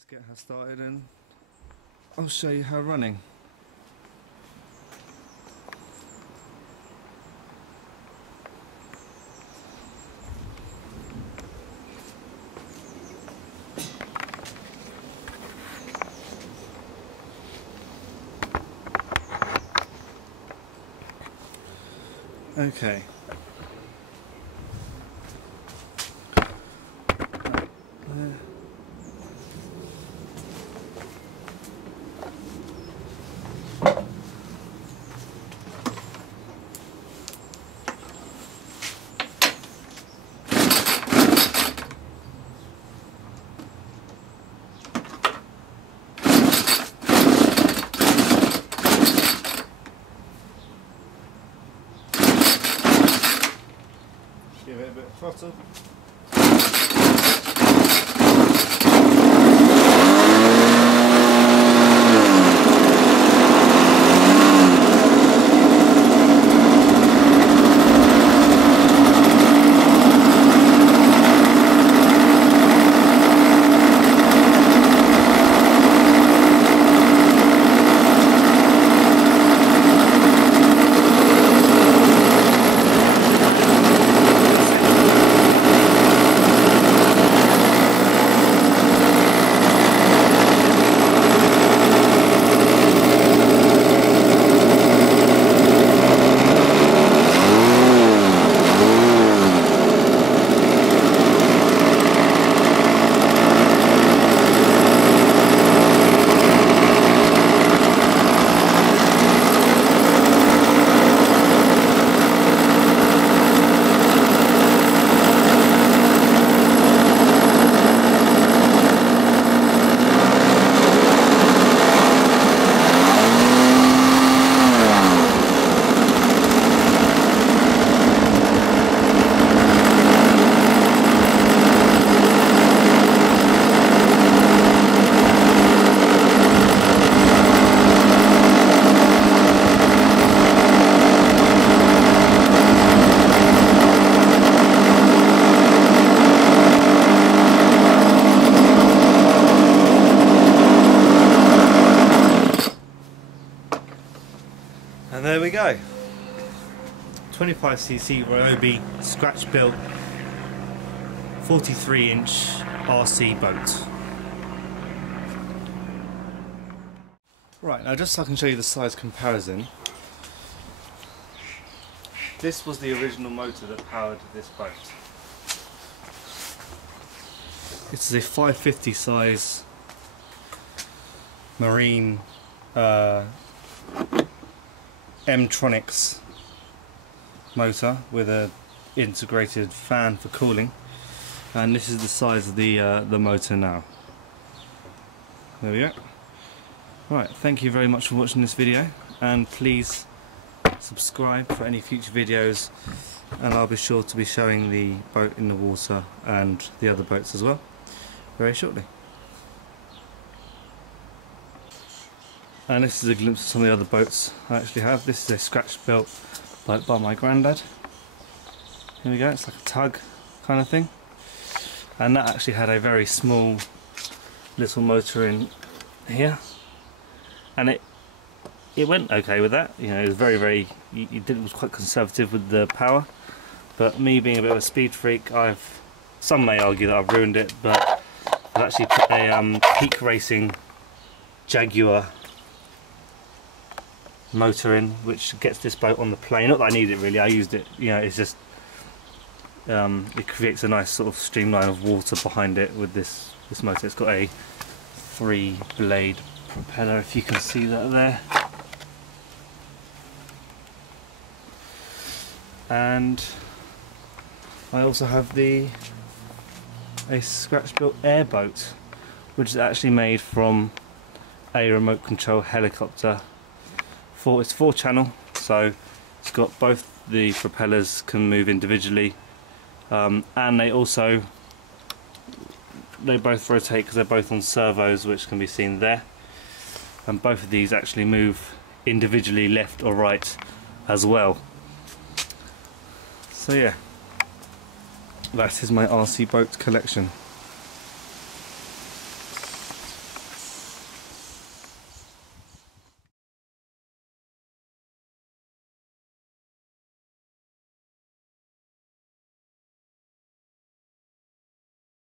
Let's get her started and I'll show you her running. Okay. Give it a bit of throttle. And there we go, 25cc Ryobi scratch built 43-inch RC boat. Right, now just so I can show you the size comparison, this was the original motor that powered this boat. This is a 550 size marine M-Tronics motor with a integrated fan for cooling, and this is the size of the motor now. There we go. Right, thank you very much for watching this video, and please subscribe for any future videos, and I'll be sure to be showing the boat in the water and the other boats as well very shortly. And this is a glimpse of some of the other boats I actually have. This is a scratch built boat by my granddad. Here we go, it's like a tug kind of thing. And that actually had a very small little motor in here. And it went okay with that. You know, it was it was quite conservative with the power. But me being a bit of a speed freak, some may argue that I've ruined it, but I've actually put a peak racing Jaguar motor in, which gets this boat on the plane. Not that I need it really, I used it, you know, it's just it creates a nice sort of streamline of water behind it with this motor. It's got a 3-blade propeller, if you can see that there, and I also have a scratch built airboat, which is actually made from a remote control helicopter. It's 4-channel, so it's got both the propellers can move individually, and they both rotate because they're both on servos, which can be seen there, and both of these actually move individually left or right as well. So yeah, that is my RC boat collection.